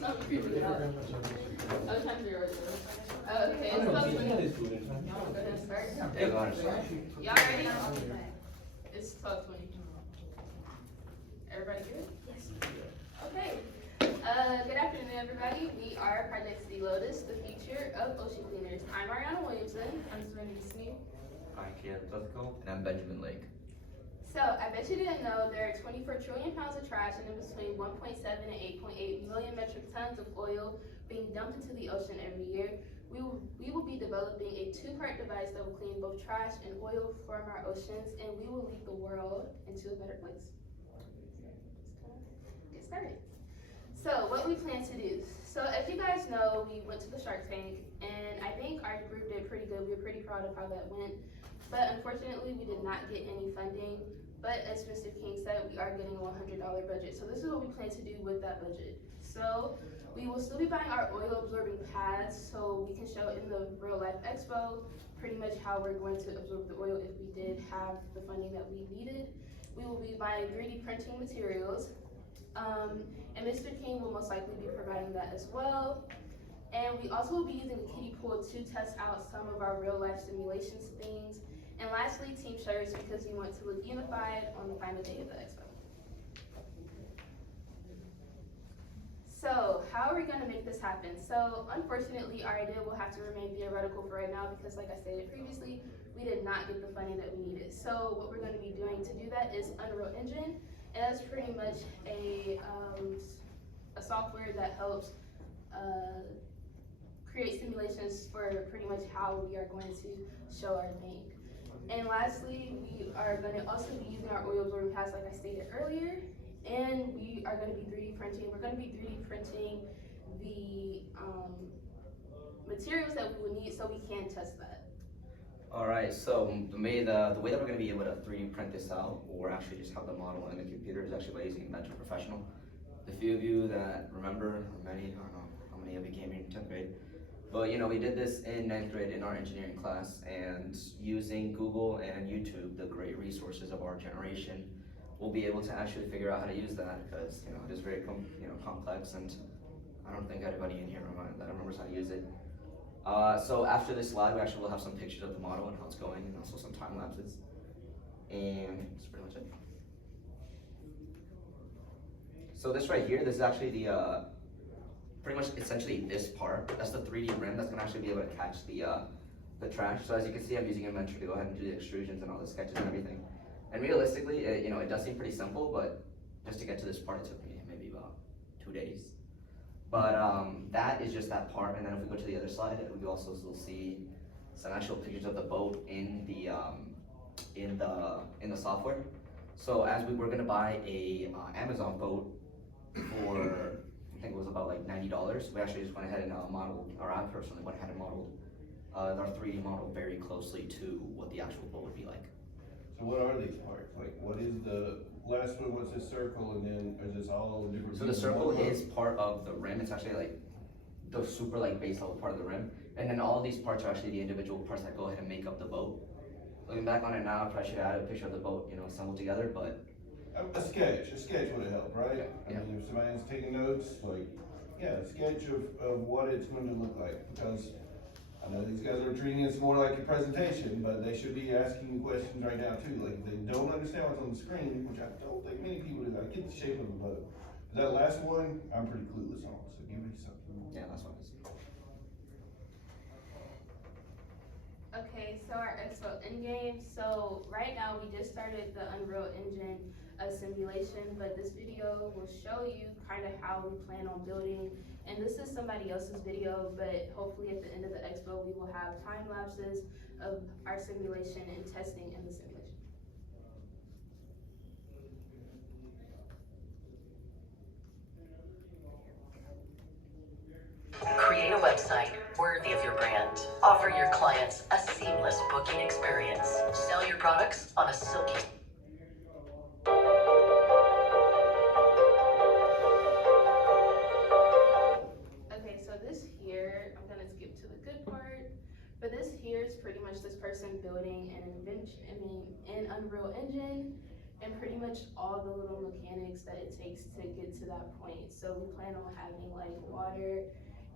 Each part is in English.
stop creeping it out. I was trying to be original. Okay, it's tough 20. Go ahead and start. Y'all ready? It's tough 20. Everybody good? Yes. Okay. Good afternoon, everybody. We are Project Sea Lotus, the future of ocean cleaners. I'm Ariana Williamson. I'm Serenity Smith. I'm Caleb Duthko. And I'm Benjamin Lake. So, I bet you didn't know there are 24 trillion pounds of trash and in between 1.7 and 8.8 million metric tons of oil being dumped into the ocean every year. We will be developing a two-part device that will clean both trash and oil from our oceans, and we will lead the world into a better place. Get started. So, what we plan to do. So, as you guys know, we went to the Shark Tank, and I think our group did pretty good. We were pretty proud of how that went. But unfortunately, we did not get any funding. But as Mr. King said, we are getting a $100 budget. So this is what we plan to do with that budget. So we will still be buying our oil absorbing pads so we can show in the real life expo pretty much how we're going to absorb the oil if we did have the funding that we needed. We will be buying 3D printing materials. And Mr. King will most likely be providing that as well. And we also will be using the kiddie pool to test out some of our real life simulations things. And lastly, team shirts because we want to look unified on the final day of the expo. So, how are we going to make this happen? So, unfortunately, our idea will have to remain theoretical for right now because, like I stated previously, we did not get the funding that we needed. So, what we're going to be doing to do that is Unreal Engine, and that's pretty much a software that helps create simulations for pretty much how we are going to show our thing. And lastly, we are going to also be using our oil absorbing pads like I stated earlier, and we are going to be 3D printing. We're going to be 3D printing the materials that we will need so we can test that. Alright, so the way that we're going to be able to 3D print this out, or actually just have the model in the computer, is actually by using Inventor Professional. The few of you that remember, or many, I don't know how many of you came here in 10th grade, but you know, we did this in 9th grade in our engineering class, and using Google and YouTube, the great resources of our generation, we'll be able to actually figure out how to use that because you know it is very complex, and I don't think anybody in here remembers how to use it. So after this slide, we actually will have some pictures of the model and how it's going, and also some time lapses, and that's pretty much it. So this right here, this is actually the pretty much essentially this part. That's the 3D rim that's gonna actually be able to catch the trash. So as you can see, I'm using Inventor to go ahead and do the extrusions and all the sketches and everything. And realistically, it does seem pretty simple, but just to get to this part, it took me maybe about 2 days. But that is just that part. And then if we go to the other slide, we also will see some actual pictures of the boat in the software. So as we're gonna buy a Amazon boat for, I think it was about like $90. We actually just went ahead and modeled, or I personally went ahead and modeled our 3D model very closely to what the actual boat would be like. So what are these parts? Like, what is the last one? What's this circle, and then is this all different? So the circle is part of the rim. It's actually like the super like base level part of the rim, and then all of these parts are actually the individual parts that go ahead and make up the boat. Looking back on it now, I probably should add a picture of the boat, assembled together, but. A sketch would have helped, right? Yeah. I mean, if somebody's taking notes, like, yeah, a sketch of what it's going to look like, because I know these guys are treating this more like a presentation, but they should be asking you questions right now too. Like, if they don't understand what's on the screen, which I don't think many people do, I get the shape of the boat. That last one, I'm pretty clueless on, so give me something. Yeah, that's what it is. Okay, so our expo endgame. So right now we just started the Unreal Engine simulation, but this video will show you kind of how we plan on building. And this is somebody else's video, but hopefully at the end of the expo we will have time lapses of our simulation and testing in the simulation. Create a website worthy of your brand. Offer your clients a seamless booking experience. Sell your products on a silky. Okay, so this here, I'm gonna skip to the good part, but this here is pretty much this person building an Unreal Engine, and pretty much all all the little mechanics that it takes to get to that point. So we plan on having like water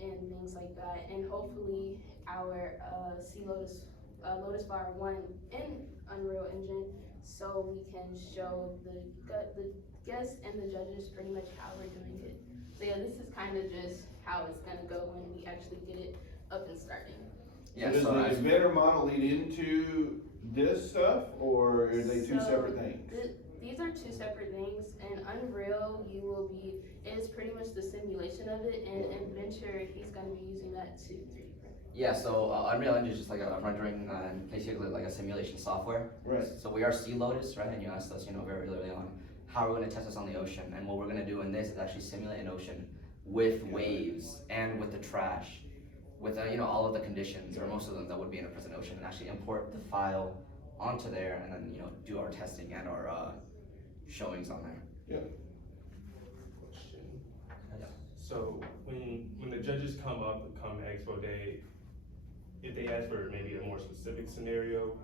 and things like that, and hopefully our Sea Lotus Lotus Flower 1 in Unreal Engine, so we can show the guests and the judges pretty much how we're doing it. So yeah, this is kind of just how it's gonna go when we actually get it up and starting. Yeah, Does so the as- inventor model lead into this stuff, or are they two So, separate things? These are two separate things. In Unreal, it's pretty much the simulation of it, and Inventor, he's gonna be using that to 3D print. Yeah, so Unreal Engine is just like a rendering and basically like a simulation software. Right. So we are Sea Lotus, right? And you asked us, very early on, how we're gonna test this on the ocean. And what we're gonna do in this is actually simulate an ocean with waves and with the trash, with all of the conditions, or most of them that would be in a present ocean, and actually import the file onto there, and then do our testing and our showings on there. Question. So when the judges come Expo Day, if they ask for maybe a more specific scenario,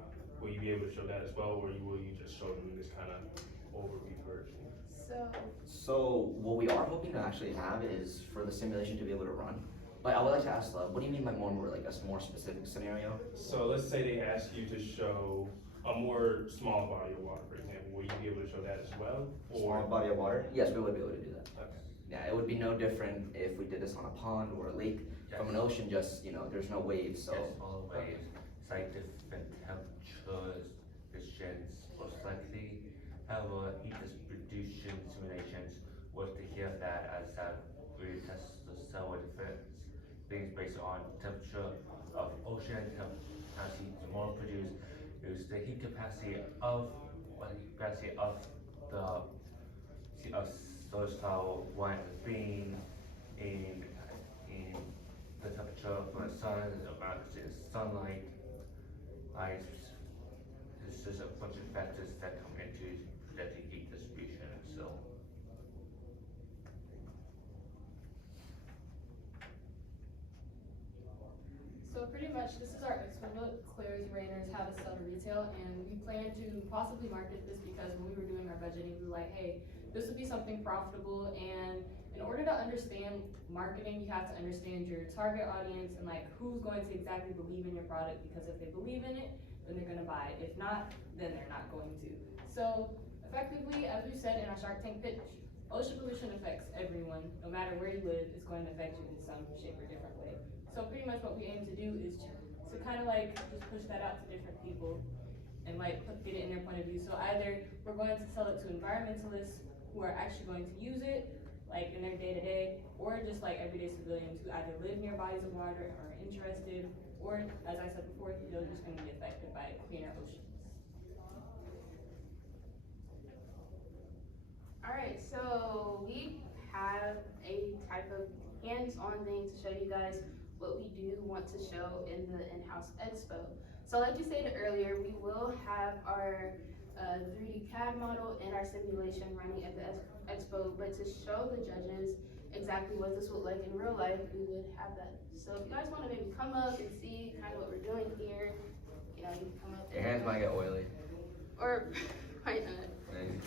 will you be able to show that as well, or will you just show them this kind of overview version? So what we are hoping to actually have is for the simulation to be able to run. But I would like to ask, what do you mean by more like a more specific scenario? So let's say they ask you to show a more small body of water, for example, will you be able to show that as well? Small body of water? Yes, we would be able to do that. Okay. Yeah, it would be no different if we did this on a pond or a lake. From an ocean, just, there's no waves, so. Yes, always. It's like different temperatures, conditions, most likely. However, heat distribution simulations was to hear that as that really tests the several different things based on temperature of ocean, capacity to more produce. It was the heat capacity of Solar Flower 1 being in the temperature from the sun, the amount of sunlight, it's just a bunch of factors that come into projecting heat distribution. So pretty much this is our expo book, Claire's Raiders, How to Sell to Retail, and we plan to possibly market this because when we were doing our budgeting, we were like, hey, this would be something profitable, and in order to understand marketing, you have to understand your target audience and like who's going to exactly believe in your product, because if they believe in it, then they're gonna buy it. If not, then they're not going to. So effectively, as we said in our Shark Tank pitch, ocean pollution affects everyone. No matter where you live, it's going to affect you in some shape or different way. So pretty much what we aim to do is to kind of like just push that out to different people and like get it in their point of view. So either we're going to sell it to environmentalists who are actually going to use it like in their day-to-day, or just like everyday civilians who either live near bodies of water or are interested, or as I said before, they're just going to be affected by cleaner oceans. Alright, so we have a type of hands-on thing to show you guys what we do want to show in the in-house expo. So like you stated earlier, we will have our 3D CAD model and our simulation running at the expo, but to show the judges exactly what this would look like in real life, we would have that. So if you guys want to maybe come up and see kind of what we're doing here, you can come up. Your hands might get oily. Or might not. Maybe.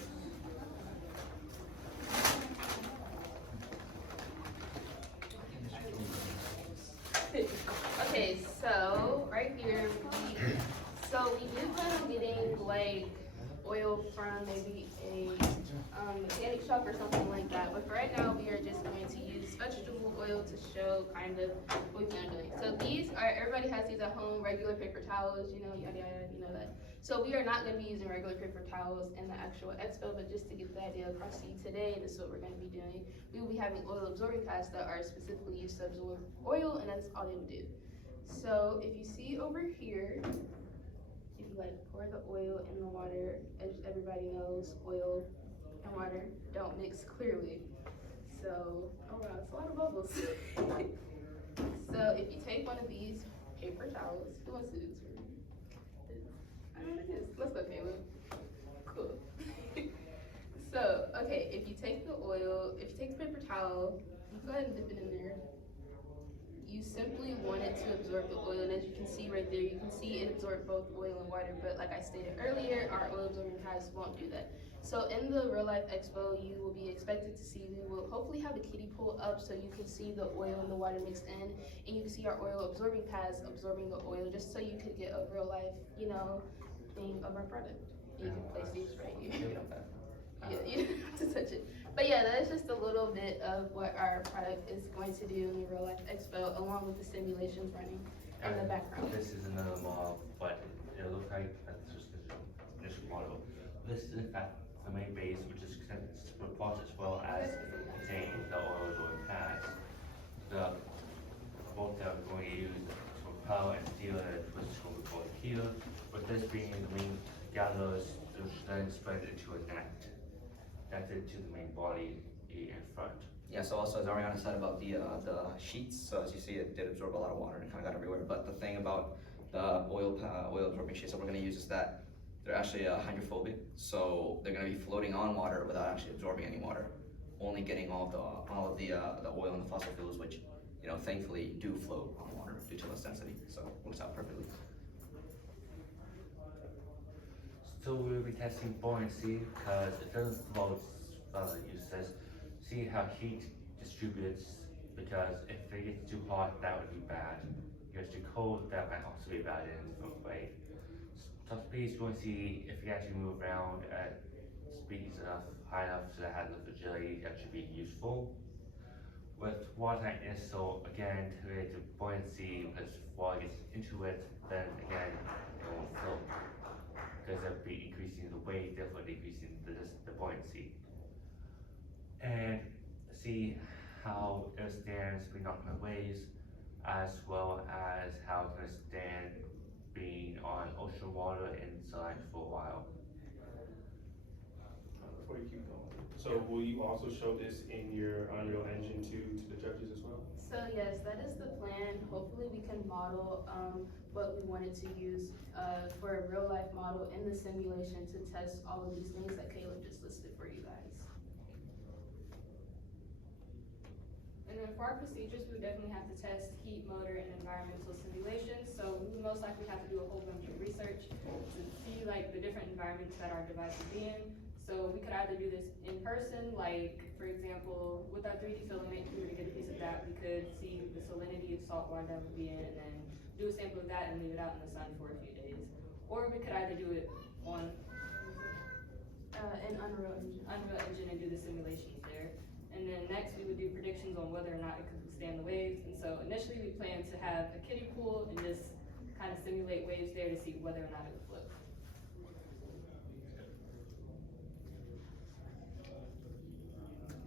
Okay, so right here, we do plan on getting like oil from maybe a mechanic shop or something like that. But for right now, we are just going to use vegetable oil to show kind of what we plan on doing. So these are, everybody has these at home, regular paper towels, yada yada, that. So we are not going to be using regular paper towels in the actual expo, but just to get the idea across to you today, this is what we're going to be doing. We will be having oil absorbing pads that are specifically used to absorb oil, and that's all they would do. So if you see over here, if you like pour the oil in the water, as everybody knows, oil and water don't mix clearly. So, oh wow, it's a lot of bubbles. So if you take one of these paper towels, who wants to do this for me? I don't know what it is. Let's go, Caleb. Cool. So, okay, if you take the oil, if you take the paper towel, you go ahead and dip it in there. you simply want it to absorb the oil, and as you can see right there, you can see it absorbed both oil and water, but like I stated earlier, our oil absorbing pads won't do that. So in the Real Life Expo, you will be expected to see, we will hopefully have the kiddie pool up so you can see the oil and the water mixed in, and you can see our oil absorbing pads absorbing the oil, just so you could get a real life, thing of our product. And you can place these right here. Yeah, you don't have to touch it. But yeah, that's just a little bit of what our product is going to do in the Real Life Expo, along with the simulations running in the background. This is another model, but it looks like that's just this model. This is in fact the main base, which is supports as well as containing the oil absorbing pads. The both that we're going to use to propel and steer it, which is what we're going here. With this being the main gathers, which then spread into a net. That's it to the main body in front. Yeah, so also as Ariana said about the sheets, so as you see, it did absorb a lot of water and it kind of got everywhere. But the thing about the oil absorbing sheets that we're going to use is that they're actually hydrophobic, so they're going to be floating on water without actually absorbing any water, only getting all of the oil and the fossil fuels, which thankfully do float on water due to less density. So it works out perfectly. So we'll be testing buoyancy because it doesn't float rather useless. See how heat distributes, because if it gets too hot, that would be bad. If it gets too cold, that might also be bad in a different way. So speeds buoyancy, if you actually move around at speeds high enough so that it has enough agility, that should be useful. With water tightness, so again, to create the buoyancy, because water gets into it, then again, it won't float. Because they'll be increasing the weight, therefore decreasing the buoyancy. And see how it stands being knocked by waves, as well as how it's going to stand being on ocean water inside for a while. Before you keep going, so will you also show this in your Unreal Engine to the judges as well? So yes, that is the plan. Hopefully we can model what we wanted to use for a real life model in the simulation to test all of these things that Caleb just listed for you guys. And then for our procedures, we would definitely have to test heat, motor, and environmental simulations. So we would most likely have to do a whole bunch of research to see like the different environments that our device would be in. So we could either do this in person, like for example, with our 3D filament, if we were to get a piece of that, we could see the salinity of salt water that would be in, and then do a sample of that and leave it out in the sun for a few days. Or we could either do it on In Unreal Engine. and do the simulations there. And then next we would do predictions on whether or not it could withstand the waves. And so initially we planned to have a kiddie pool and just kind of simulate waves there to see whether or not it would float.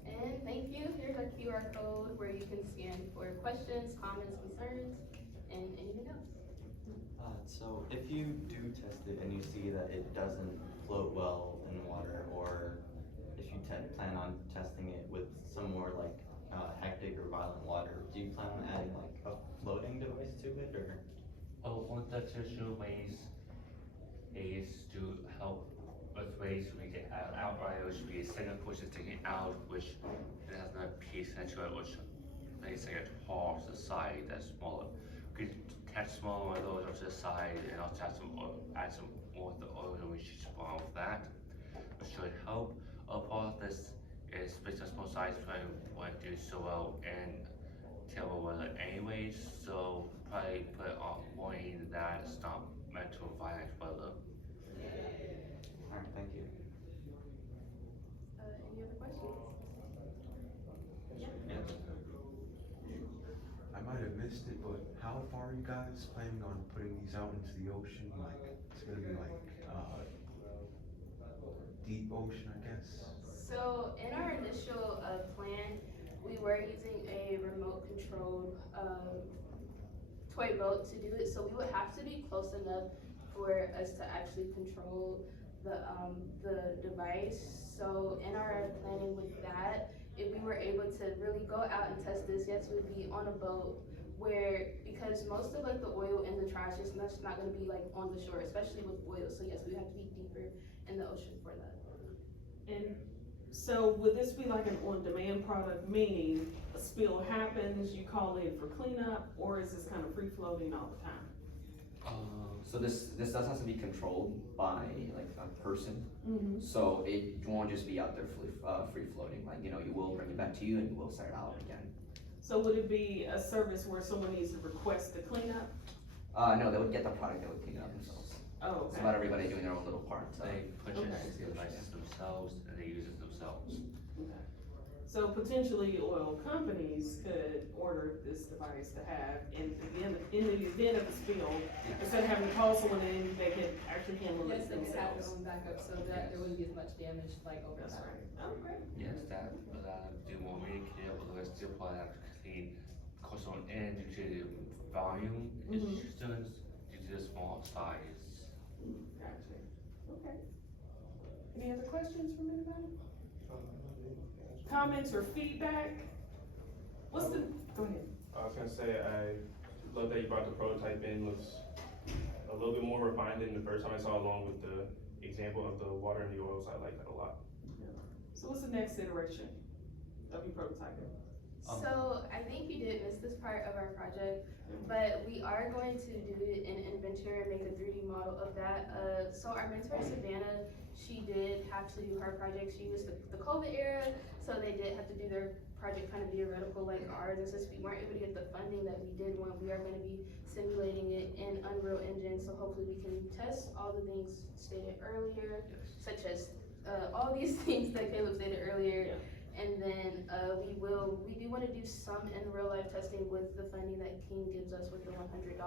And thank you. Here's our QR code where you can scan for questions, comments, concerns, and anything else. So if you do test it and you see that it doesn't float well in water, or if you plan on testing it with some more like hectic or violent water, do you plan on adding like a floating device to it, or? One of the traditional ways is to help with ways we get outright, which would be a single portion sticking out, which it has another piece into it, which makes like a tall to the side that's smaller. We could attach smaller one of those onto the side and also add some oil, add some more of the oil, and we should spawn with that, which should help. A part of this is based on small size, probably won't do so well in terrible weather anyways, so probably put on warning that it's not meant to violent weather. Alright, thank you. Any other questions? I might have missed it, but how far are you guys planning on putting these out into the ocean? Like, it's gonna be like, deep ocean, I guess? So in our initial plan, we were using a remote controlled toy boat to do it. So we would have to be close enough for us to actually control the device. So in our planning with that, if we were able to really go out and test this, yes, we'd be on a boat where, because most of like the oil in the trash is not gonna be like on the shore, especially with oil. So yes, we have to be deeper in the ocean for that. And So would this be like an on-demand product, meaning a spill happens, you call in for cleanup, or is this kind of free-floating all the time? So this does have to be controlled by like a person. Mm-hmm. So it won't just be out there free floating. Like, you know, you will bring it back to you and you will set it out again. So would it be a service where someone needs to request the cleanup? No, they would get the product, they would clean it up themselves. Oh, It's okay. about everybody doing their own little part. So. They purchase Okay. the devices themselves and they use it themselves. Okay. So potentially oil companies could order this device to have in the event of a spill, instead of having to call someone in, they could actually handle Yes, it they could have their themselves. own backup so that there wouldn't be as much damage like over That's time. right. Oh, great. Yes, that will do more recreate, but the still probably have to clean cost on end due to the volume Mhm. issues due to the small size. Gotcha. Okay. Any other questions from anybody? Comments or feedback? What's the, go ahead. I was gonna say, I love that you brought the prototype in, looks a little bit more refined than the first time I saw, along with the example of the water and the oils. I like that a lot. So what's the next iteration of your prototype? So I think you did miss this part of our project, but we are going to do it in Inventor and make a 3D model of that. So our mentor Savannah, she did have to do her project. She was the COVID era, so they did have to do their project kind of theoretical like ours. And since we weren't able to get the funding that we did want, we are going to be simulating it in Unreal Engine. So hopefully we can test all the things stated earlier, such as all these things that Caleb stated earlier. Yeah. And then we do want to do some in real life testing with the funding that King gives us with the $100.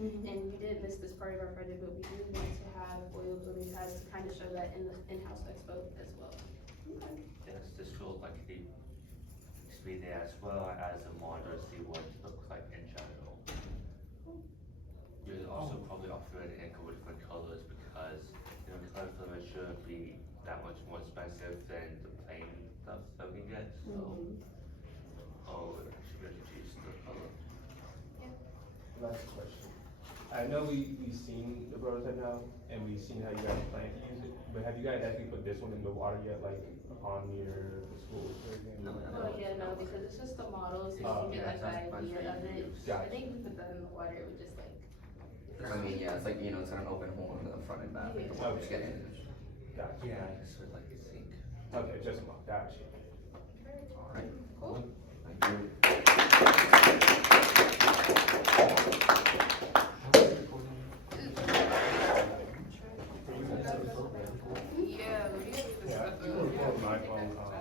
And we did miss this part of our project, but we do want to have oil building pads to kind of show that in the in-house expo as well. Yes, this feels like it to be there as well as a model, see what it looks like in general. You'll also probably offer it in with different colors because, you know, color filament shouldn't be that much more expensive than the plain stuff that we get, so. Oh, I should really choose the color. Last question. I know we've seen the prototype now, and we've seen how you guys plan to use it, but have you guys actually put this one in the water yet, like upon near the schools or anything? No, Well, yeah, no, because it's just the model, so Oh, you yeah, get like that's the idea of it. I Gotcha. think we put that in the water, it would just like. I mean, yeah, it's like, you know, it's got an open hole in the front and back. Yeah. So just get in. Gotcha. Yeah, this would like a sink. Okay, just one, gotcha. Alright, Cool. thank you.